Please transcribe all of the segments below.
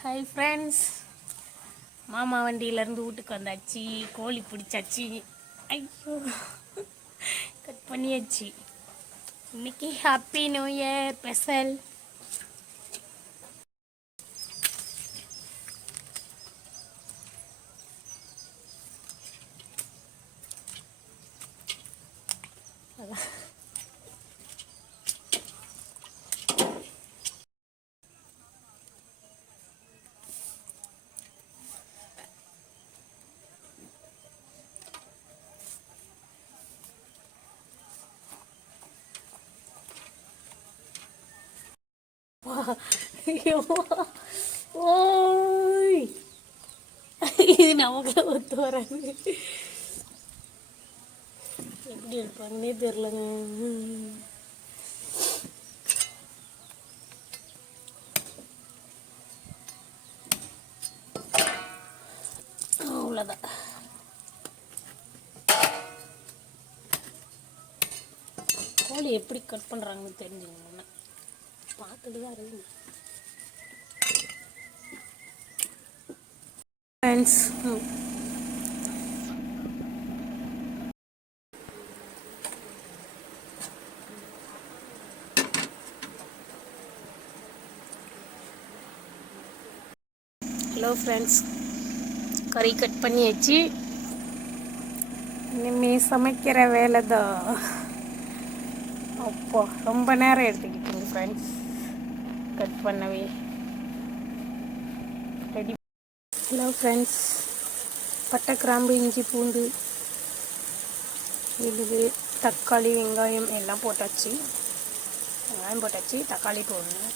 Hi friends, மாமா வண்டியிலேருந்து வீட்டுக்கு வந்தாச்சு. கோழி பிடிச்சாச்சு. ஐயோ, கட் பண்ணியாச்சு. இன்னைக்கு ஹாப்பி நியூ இயர் ஸ்பெஷல். ஐயோ, ஓய், இது நமக்கு ஒத்து வராது. எப்படி இருப்பாங்கன்னே தெரிலங்க. அவ்வளோதான். கோழி எப்படி கட் பண்ணுறாங்கன்னு தெரிஞ்சுக்கணும். பார்த்துட்டு தான் இருக்கு ஃப்ரெண்ட்ஸ். ஹலோ ஃப்ரெண்ட்ஸ், கறி கட் பண்ணியாச்சு. இனிமேல் சமைக்கிற வேலை தான். அப்போ ரொம்ப நேரம் எடுத்துக்கிட்டீங்க ஃப்ரெண்ட்ஸ் கட் பண்ணவே. ரெடி. ஹலோ ஃப்ரெண்ட்ஸ், பட்டை, கிராம்பு, இஞ்சி, பூண்டு, விழுது, தக்காளி, வெங்காயம் எல்லாம் போட்டாச்சு. வெங்காயம் போட்டாச்சு, தக்காளி போடணும்.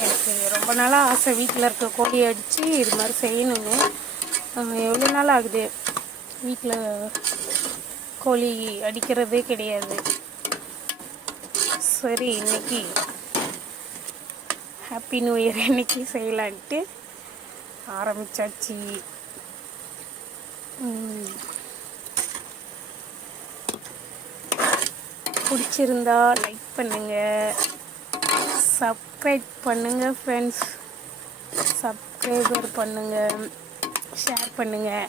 எனக்கு ரொம்ப நாளாக ஆசை வீட்டில் இருக்க கோழி அடித்து இது மாதிரி செய்யணும்னு. எவ்வளோ நாள் ஆகுது வீட்டில் கோழி அடிக்கிறதே கிடையாது. சரி, இன்னைக்கு ஹாப்பி நியூ இயர் இன்னைக்கு செய்யலான்ட்டு ஆரம்பித்தாச்சு. பிடிச்சிருந்தா லைக் பண்ணுங்கள், சப்ஸ்கிரைப் பண்ணுங்கள் ஃப்ரெண்ட்ஸ், சப்ஸ்கிரைபர் பண்ணுங்கள், ஷேர் பண்ணுங்கள்.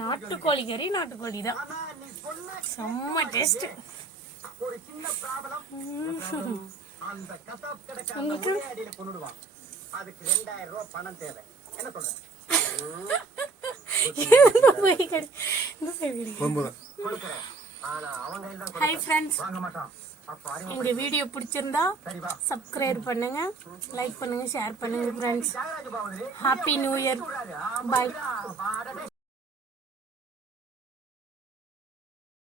நாட்டுக்கோழி கறி நாட்டுக்கோழி தான் செம்ம டேஸ்ட். உங்களுக்கு ஹாய் ஃப்ரெண்ட்ஸ், எங்க வீடியோ பிடிச்சிருந்தா சப்ஸ்கிரைப் பண்ணுங்க, லைக் பண்ணுங்க, ஷேர் பண்ணுங்க ஃப்ரெண்ட்ஸ். Happy new year. பாய்.